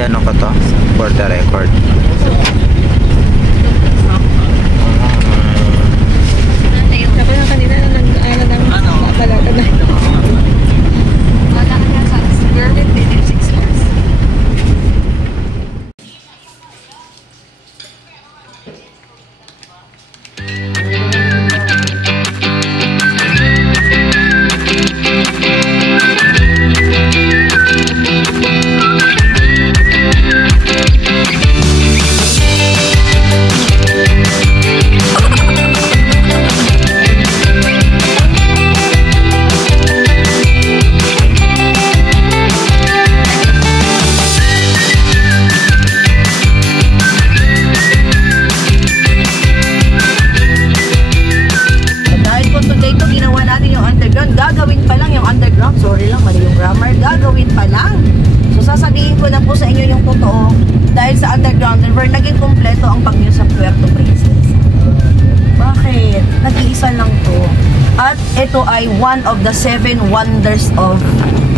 I-ano ko to for the record. Tapos na kanina na nag-ano namin napalata na. Wala ka na sa Berlin din yung 6 hours. Gagawin pa lang yung underground. Sorry lang, mali yung grammar. Gagawin pa lang. So sasabihin ko na po sa inyo yung totoo. Dahil sa underground river, naging kompleto ang Bagyo sa Puerto Princesa. Bakit? Nag-iisa lang to. At ito ay one of the 7 wonders of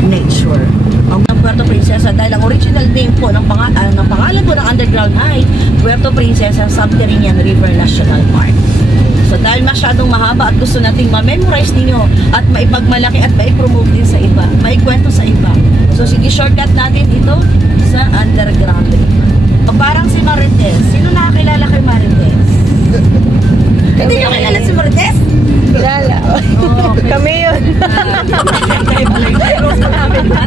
nature. Ang Puerto Princesa, dahil ang original name po ng pangalan po ng underground ay Puerto Princesa Subterranean River National Park. So dahil masyadong mahaba at gusto nating ma-memorize ninyo at maipagmalaki at maipromote din sa iba, maikwento sa iba. So sige, shortcut natin ito sa underground. O parang si Marites. Sino nakakilala kay Marites? Hindi nyo kilala si Marites? Kilala. Oh, okay. Kami yun.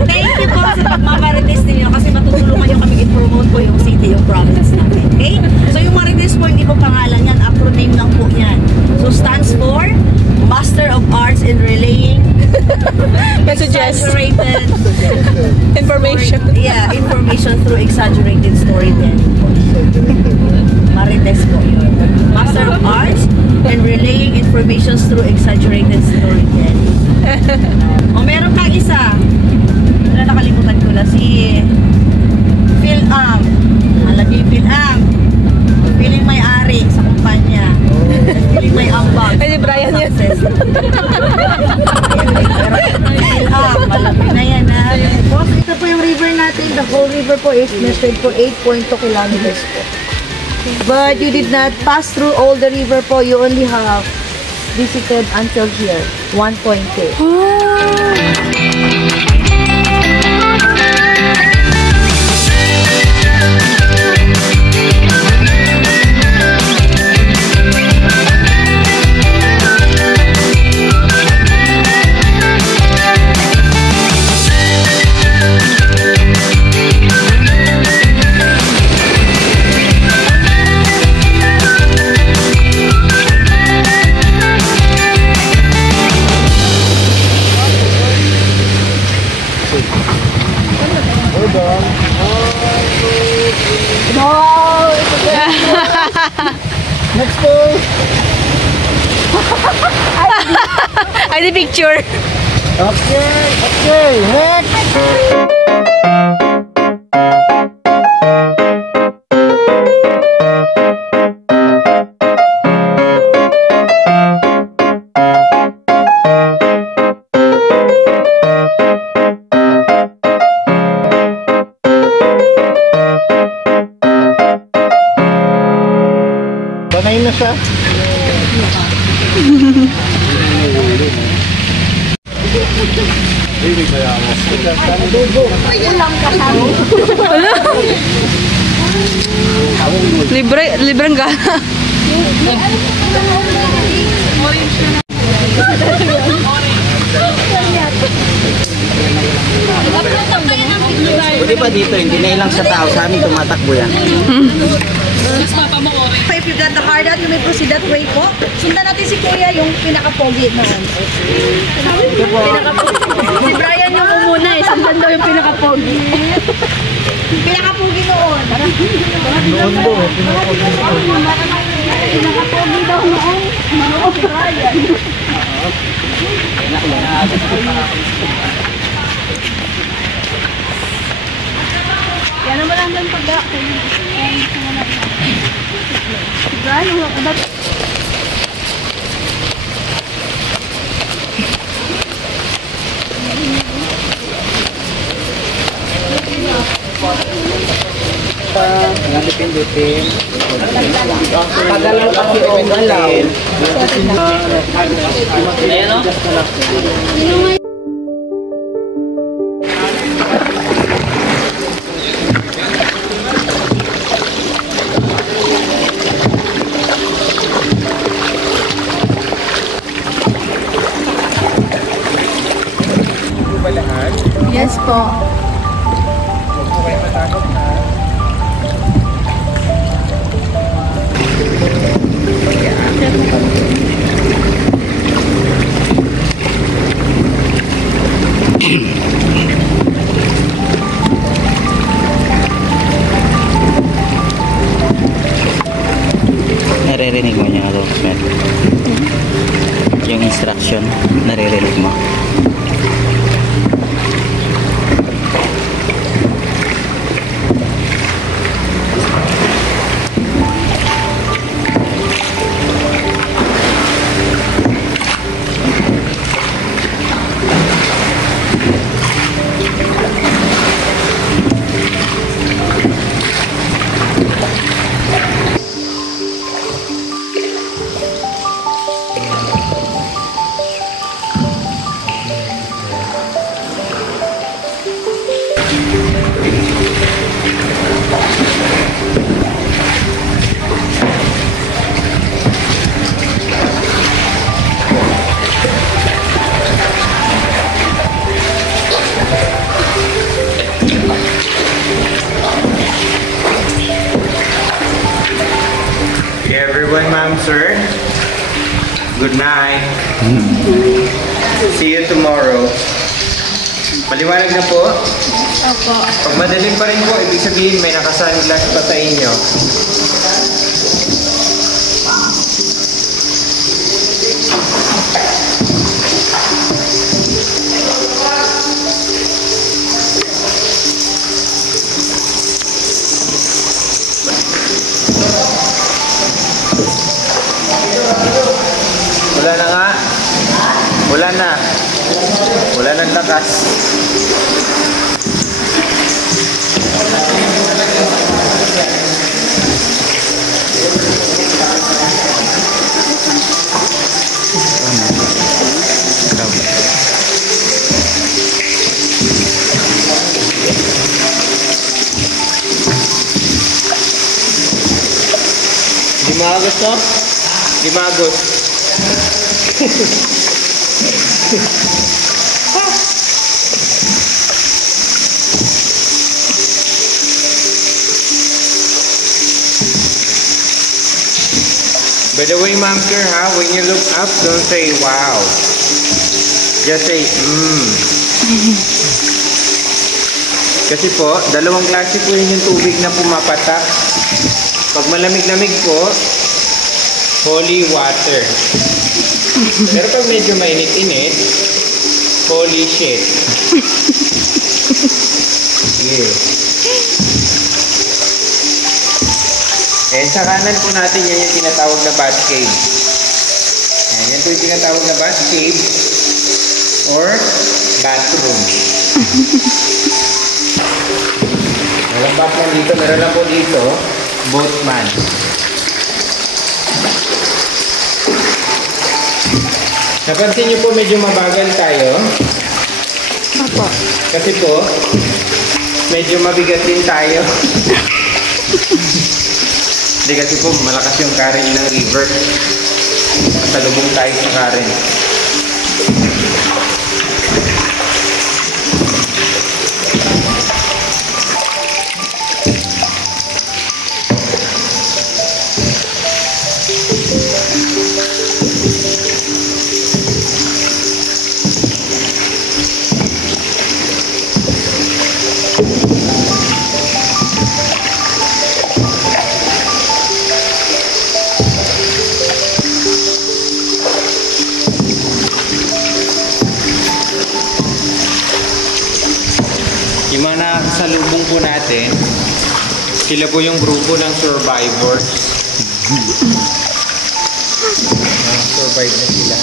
Thank you po sa pagmamarites ninyo kasi matutulungan nyo kami i-promote po yung city, yung province namin. Okay? So yung Marites po, hindi po pangalan yan. Acronym lang po yan. So stands for Master of Arts in Relaying Exaggerated Information. Information through exaggerated storytelling. Marites po yun. Master of Arts and Relaying Information through exaggerated storytelling. O meron kang isa. Wala, nakalimutan ko na. Si Phil-Am. Alam niyo yung Phil-Am. Feeling may-ari sa kumpanya. Feeling may ambag. Ay, si Brian yun. Phil-Am. Malapit na yan, ha? So, ito po yung river natin. The whole river po is measured for 8.2 kilometers po. But you did not pass through all the river po. You only have visited until here, 1.2. Next po! Ay, the picture. Okay, next! Banay na siya. Libreng gana. Pwede pa dito, hindi na ilang sa tao. Sa amin tumatakbo yan. If you got the hard out, you may proceed that way po. Sundan natin si Kuya, yung pinaka-pogi na. Si Brian yung umuna eh. Sundan daw yung pinaka-pogi. Pinaka-pogi noon. Noon po. Pinaka-pogi daw noon. Noon si Brian. Yan naman lang doon pag Brian, wala ka ba? Pindutin. Pagalaw kasi o galaw. Ayan o. Yes po. Naririnig mo niya ito, Mel? Yung instruction, naririnig mo. Everyone, ma'am, sir. Good night. See you tomorrow. Paliwanag na po. Opo. Pag madaling pa rin po, ibig sabihin may naka-sunglass pa sa inyo. Wala na nga. Wala na. Wala nang lakas. Di maagos to? Di maagos. By the way, ma'am, sir, ha, when you look up, don't say wow. Just say, Kasi po, dalawang klase po yun yung tubig na pumapatak. Pag malamig-lamig po, holy water. Pero pag medyo mainit-init, holy shit. Yeah. And sa kanan po natin, yan yung tinatawag na bath cave. Yan po yung tinatawag na bath cave or bathroom. Walang bath lang dito. Meron lang po dito, boatman. Napansin niyo po medyo mabagal tayo. Opo. Kasi po, medyo mabigat din tayo. Hindi kasi po, malakas yung current ng river. Pasalubong tayo sa current. Yung mga nakasalubong po natin, sila po yung grupo ng survivors. Survive na sila.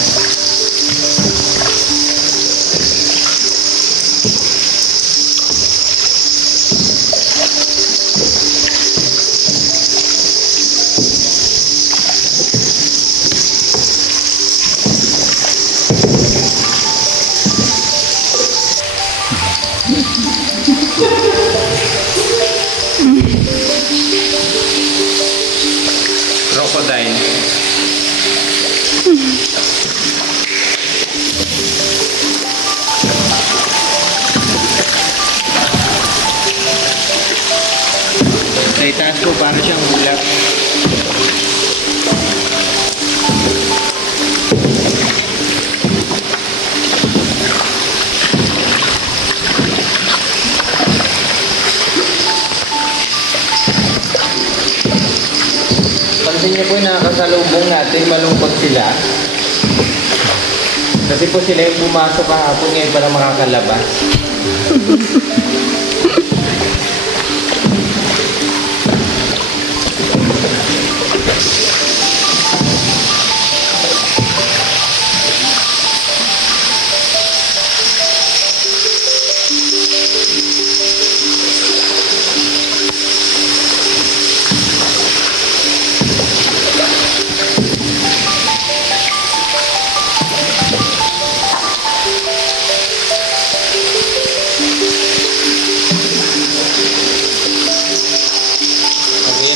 Crocodile. Sa itaas ko, para siyang bulak. Pansin niyo po yung nakakasalubong natin, malungkot sila. Kasi po sila yung pumasok kahapon, ngayon para makakalabas.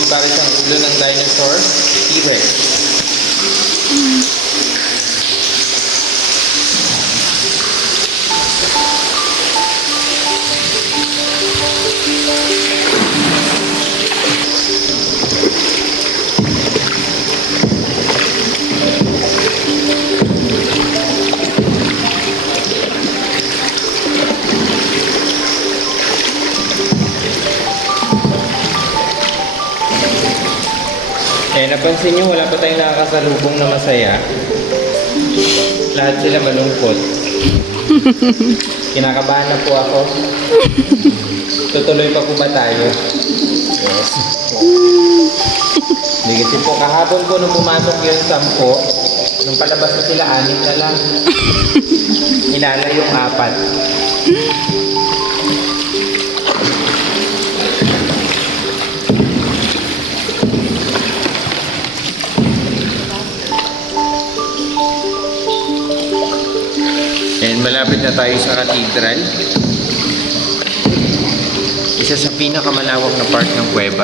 Para siyang ulo ng dinosaur, T-Rex. Eh, napansin nyo, wala pa tayong nakakasalubong na masaya. Lahat sila malungkot. Kinakabahan na po ako. Tutuloy pa po ba tayo? Yes. Hindi kasi po, kahapon po nung pumasok yung 10, nung palabas na sila, 6 na lang. Inala yung 4. And malapit na tayo sa cathedral. Isa sa pinakamalawak na part ng kuweba.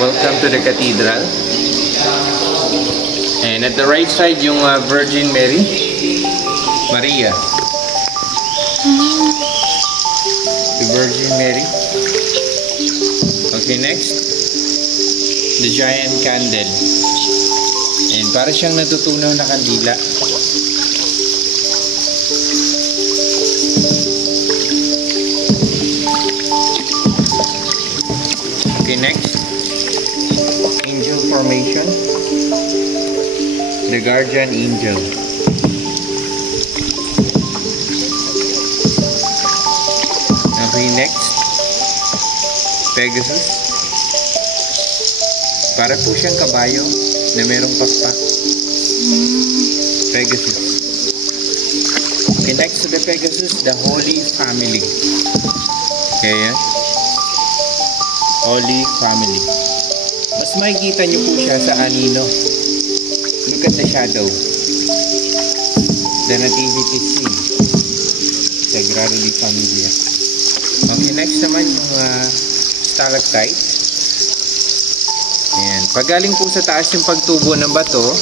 Welcome to the cathedral. And at the right side yung Virgin Maria. The Virgin Mary. Okay, next. The giant candle. And para siyang natutunaw na kandila. Okay, next. Angel formation. The guardian angel. Okay, next. Pegasus. Para po siyang kabayo na merong pakpak. Pegasus. Okay, next to the Pegasus, the Holy Family. Okay, yeah? Holy Family. Mas makikita niyo po siya sa anino. Look at the shadow. The nativity scene. Sagrado di Familia. Okay, next naman yung stalactite. Ayan. Pag galing po sa taas yung pagtubo ng bato,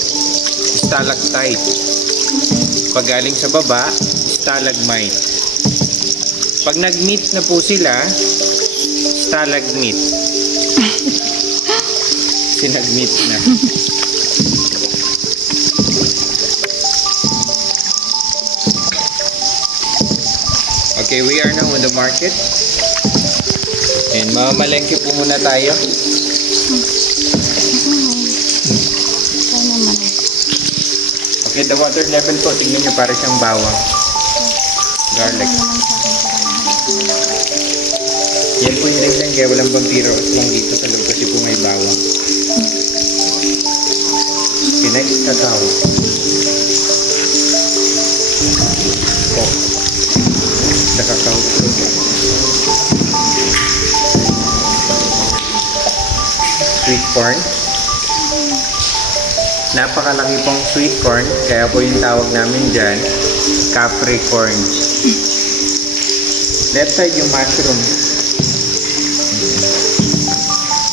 stalactite. Pag galing sa baba, stalagmite. Pag nag-meet na po sila, stalagmite. Sinag-meet na. Okay, we are now in the market. And mamamalengke po muna tayo. Okay, the water level po, tingnan nyo para siyang bawang. Garlic. Yan po yung reason kaya walang vampiro lang dito sa loob kasi po may bawang. Okay, next, cacao. the cacao fruit. Sweet corn. Napakalaki pong sweet corn, kaya po yung tawag namin dyan, Capricorn. Left side yung mushroom.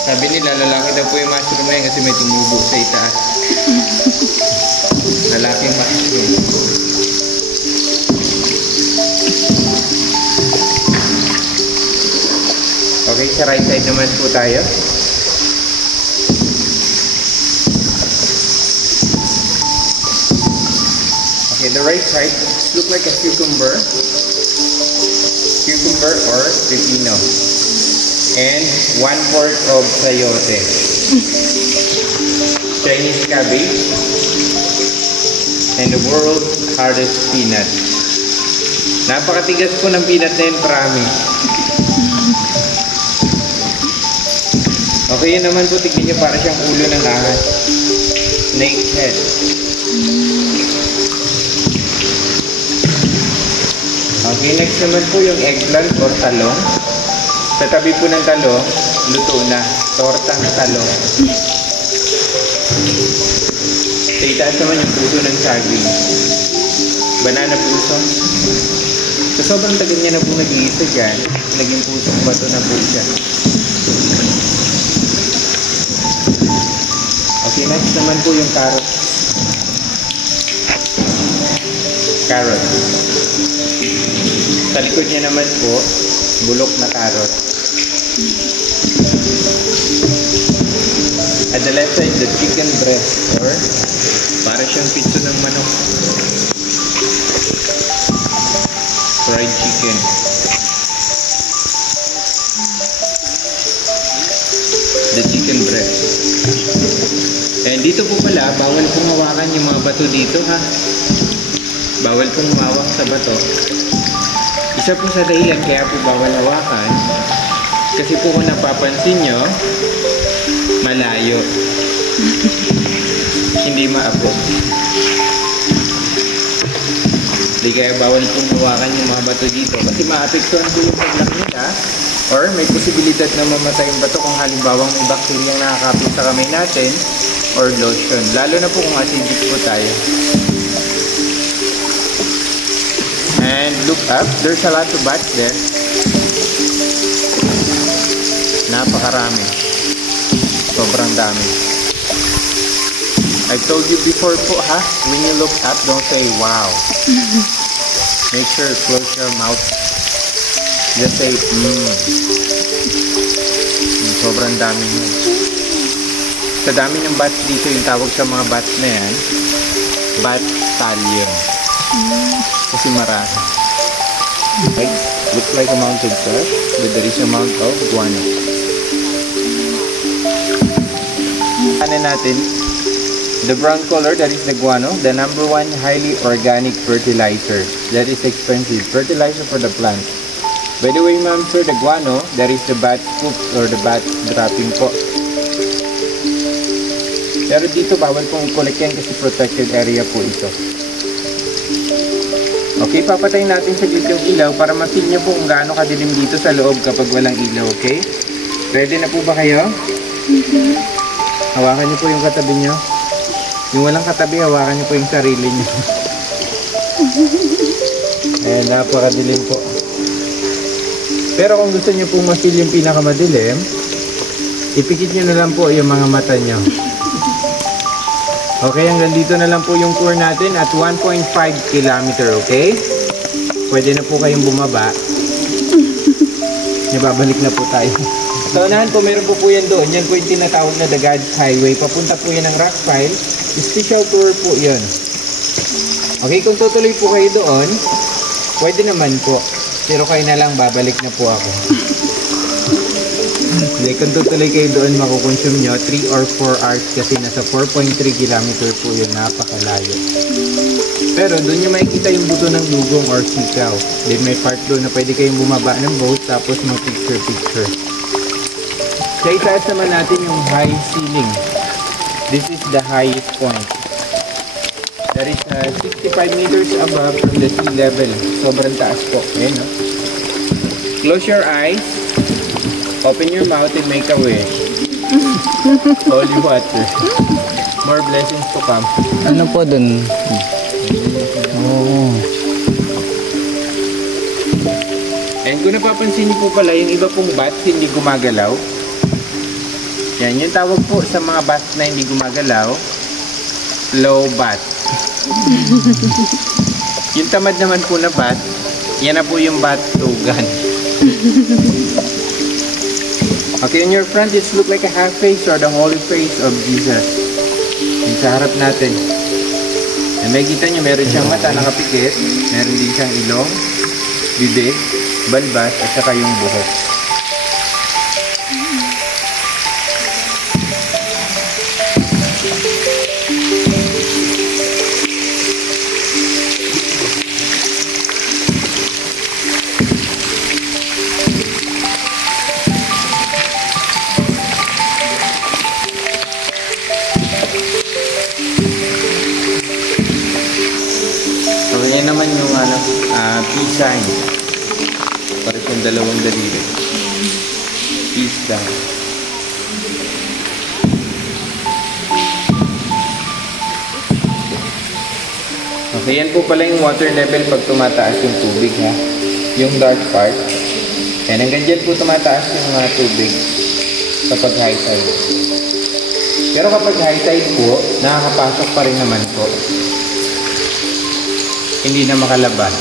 Sabi nila, lalaki daw po yung mushroom na yan kasi may tumubo sa itaas. Lalaki mushroom. Okay, sa right side naman po tayo. Okay, the right side look like a cucumber or pepino, and 1/4 of sayote, Chinese cabbage, and the world's hardest peanut. Napakatigas po ng peanut na yun, promise. Okay, yun naman po, tignan nyo, para siyang ulo ng ahas. Snake head. Okay, next naman po yung eggplant or talong. Sa tabi po ng talong, luto na. Tortang talong. Sa itaas naman yung puso ng saging. Banana puso. So, sobrang tagal niya na po nag-iisa dyan. Naging pusong bato na po siya. Okay, next naman po yung carrot. Carrot. Sa likod niya naman po, bulok na carrot. At the left side, the chicken breast, or para siyang pizza ng manok. Fried chicken. The chicken breast. And dito po pala, bawal pong hawakan yung mga bato dito, ha? Bawal pong humawak sa bato. Isa po sa dahilan kaya po bawal hawakan, kasi po kung napapansin nyo, malayo. Hindi maabot. Hindi kaya bawal pong hawakan yung mga bato dito kasi maapektuhan po yung paglaki nila, or may posibilidad na mamatay yung bato kung halimbawa may bacteria ang nakakapit sa kamay natin or lotion. Lalo na po kung acidic po tayo. And look up, there's a lot of bats there. Napakarami. Sobrang dami. I told you before po, ha? When you look up, don't say wow. Make sure close your mouth. Just say sobrang dami nyo. Sa dami ng bats dito, yung tawag sa mga bats na yan, bat stallion. Kasi marami. Right? Looks like a mountain crab, but there is a amount of guano. Ano natin? The brown color, that is the guano, the number 1 highly organic fertilizer. That is expensive. Fertilizer for the plant. By the way, ma'am, sir, the guano, that is the bat poop or the bat dropping po. Pero dito, bawal pong i-collect yan kasi protected area po ito. Okay, papatayin natin saglit yung ilaw para ma-feel nyo po kung gaano kadilim dito sa loob kapag walang ilaw, okay? Ready na po ba kayo? Hawakan nyo po yung katabi nyo. Yung walang katabi, hawakan nyo po yung sarili nyo. Eh, napakadilim po. Pero kung gusto nyo po ma-feel yung pinakamadilim, ipikit nyo na lang po yung mga mata nyo. Okay, hanggang dito na lang po yung tour natin at 1.5 kilometer, okay? Pwede na po kayong bumaba. Babalik na po tayo. Sa unahan po, meron po yan doon. Yan po yung tinatawag na The God's Highway. Papunta po yan ng Rockpile. Special tour po yun. Okay, kung tutuloy po kayo doon, pwede naman po. Pero kayo na lang, babalik na po ako. Hindi, kung tutuloy kayo doon, makukonsume nyo 3 or 4 hours kasi nasa 4.3 kilometer po yun, napakalayo. Pero doon nyo makikita yung buto ng dugong or sikaw. Then may part doon na pwede kayong bumaba ng boat tapos mag-picture-picture. Sa itaas naman natin yung high ceiling. This is the highest point. That is 65 meters above from the sea level. Sobrang taas po. Ayan, no? Close your eyes. Open your mouth and make a wish. Holy water. More blessings to come. Ano po dun? Oo. And kung napapansin niyo po pala, yung iba pong bats hindi gumagalaw. Yan, yung tawag po sa mga bats na hindi gumagalaw, low bat. Yung tamad naman po na bat, yan na po yung bat tugan. Okay, in your front, it look like a half face or the holy face of Jesus. Yung sa harap natin. And may kita nyo, meron siyang mata nakapikit, meron din siyang ilong, bibig, balbas, at saka yung buhok. So, ganyan naman yung peace sign. Para yung dalawang daliri. Peace down. Okay, yan po pala yung water level pag tumataas yung tubig, ha? Yung dark part. Yan, hanggang dyan po tumataas yung tubig kapag high tide. Pero kapag high tide po, nakakapasok pa rin naman po. Hindi na makalabas.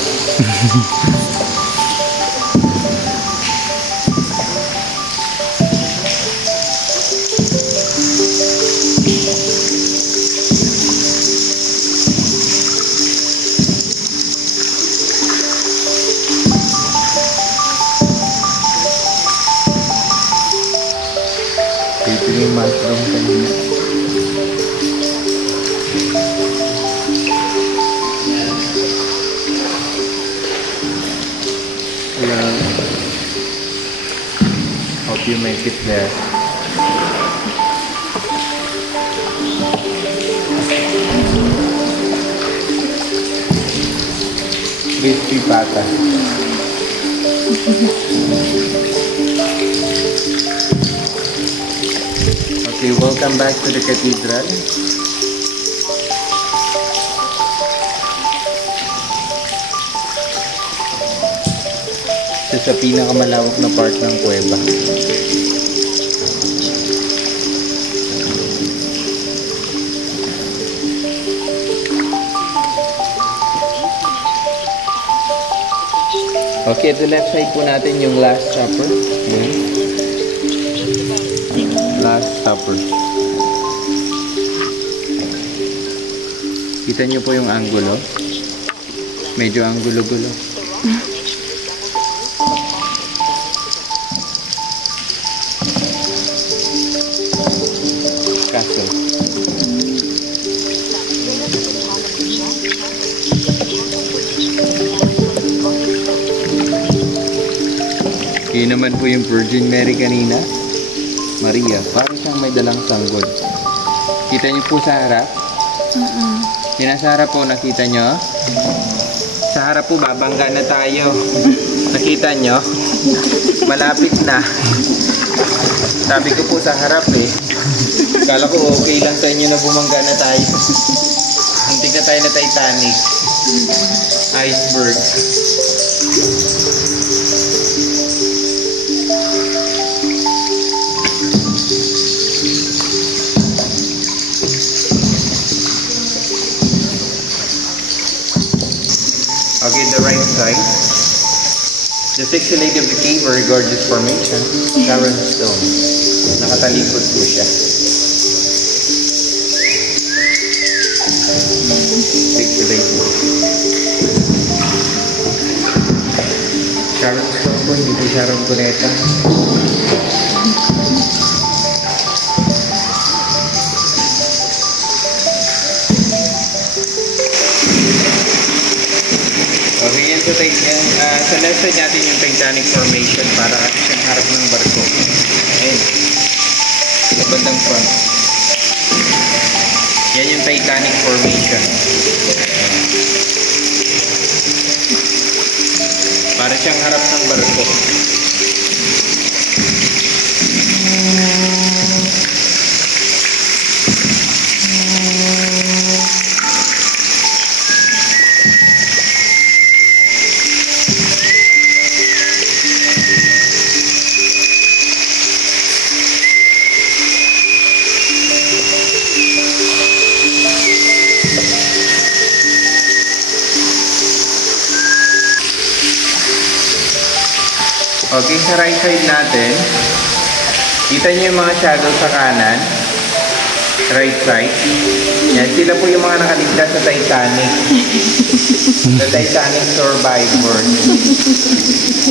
Ito yung mushroom kanina. Hope you make it there. Crispy pata. Okay, welcome back to the cathedral. Sa pinakamalawak na part ng kuweba. Okay, the left side po natin yung Last Supper. Okay. Last Supper. Kita nyo po yung angulo. Medyo angulo-gulo. Kaso. Yun naman po yung Virgin Mary kanina. Maria. Parang siyang may dalang sanggol. Kita niyo po sa harap? Yung nasa harap po, nakita nyo? Sa harap po, babangga na tayo. Nakita nyo? Malapit na. Sabi ko po sa harap eh. Kala ko okay lang sa inyo na bumangga na tayo. Muntik na tayo na Titanic. Iceberg. Okay, the right side. The sixth lady of the cave, very gorgeous formation. Sharon Stone. Nakatalikod po siya. Sixth lady. Sharon Stone po, hindi po Sharon Cuneta. Okay, yan po tayo. Sa left side natin yung Titanic formation para kasi siyang harap ng barko. Ayun. Sa bandang front. Yan yung Titanic formation. Para Para siyang harap ng barko. Okay, sa right side natin, kita niyo yung mga shadow sa kanan, right side. Yan, sila po yung mga nakaligtas sa Titanic. Sa Titanic survivors.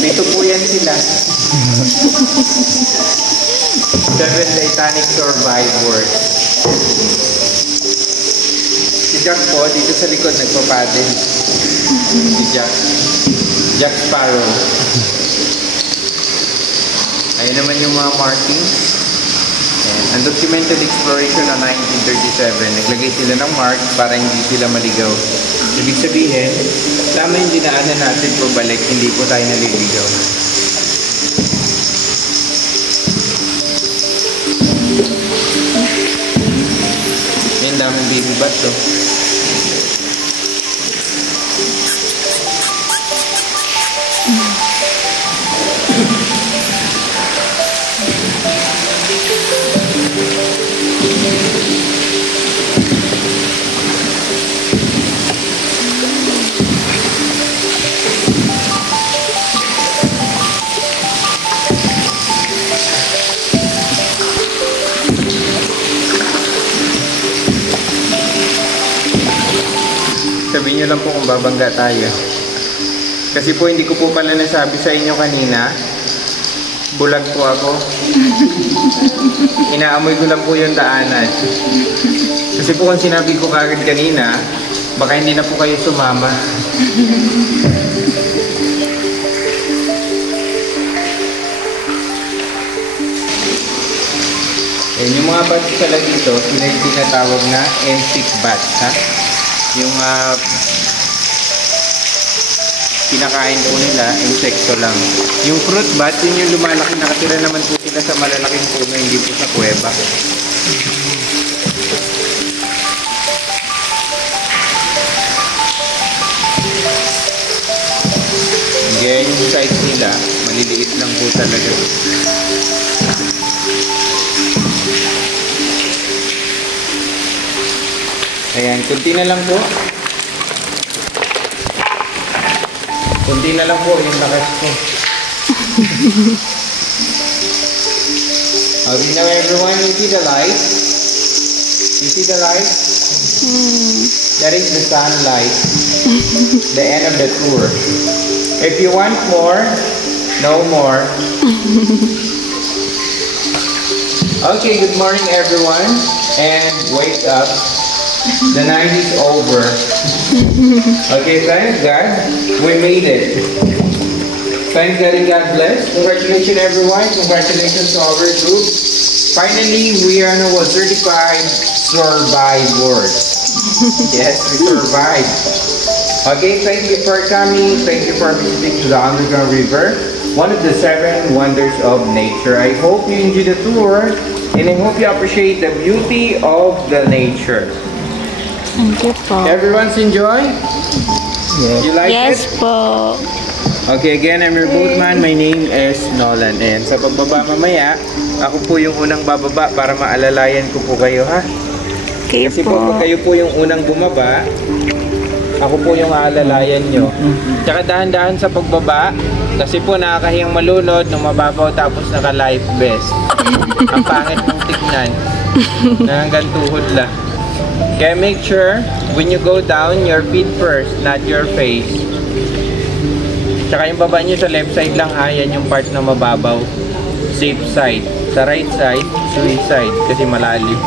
Ito po yan sila. 7 Titanic survivors. Si Jack po, dito sa likod nagpapadel. Si Jack Sparrow. Ayun naman yung mga markings. Ayan. Undocumented exploration na 1937. Naglagay sila ng mark para hindi sila maligaw. Ibig sabihin, tama yung dinaanan natin pabalik, hindi po tayo naliligaw. Ayan, daming baby bat to. Sabihin nyo lang po kung babangga tayo. Kasi po hindi ko po pala nasabi sa inyo kanina. Bulag po ako. Inaamoy ko lang po yung daanan. Kasi po kung sinabi ko kagad kanina, baka hindi na po kayo sumama. Yan, yung mga bats pala dito, sila yung tinatawag na M6 bats, ha? Yung pinakain po nila, insekto lang. Yung fruit bat, yun yung lumalaki, nakatira naman po sila sa malalaking puno, hindi po sa kuweba. Kaya yung size nila, maliliit lang po talaga. Ayan, kunti na lang po. Kunti na lang po yung lakas ko. Okay, now everyone, you see the light? You see the light? That is the sunlight. The end of the tour. If you want more, no more. Okay, good morning everyone. And wake up. The night is over. Okay, thank God. We made it. Thank God and God bless. Congratulations everyone. Congratulations to our group. Finally, we are now certified survivors. Yes, we survived. Okay, thank you for coming. Thank you for visiting to the Underground River, one of the 7 wonders of nature. I hope you enjoy the tour and I hope you appreciate the beauty of the nature. Thank you po. Everyone's enjoy? Yes. You like it? Yes po. Okay, again, I'm your boatman. My name is Nolan. And sa pagbaba mamaya, ako po yung unang bababa para maalalayan ko po kayo, ha? Okay Kasi po. pag kayo po yung unang bumaba, ako po yung aalalayan nyo. Tsaka dahan-dahan sa pagbaba, kasi po nakakahiyang malunod nung mababaw tapos naka-life vest. Ang pangit mong tignan na hanggang tuhod lang. Kaya make sure, when you go down, your feet first, not your face. Tsaka yung baba nyo sa left side lang, ha? Yan yung part na mababaw. Safe side. Sa right side, suicide. Kasi malalim.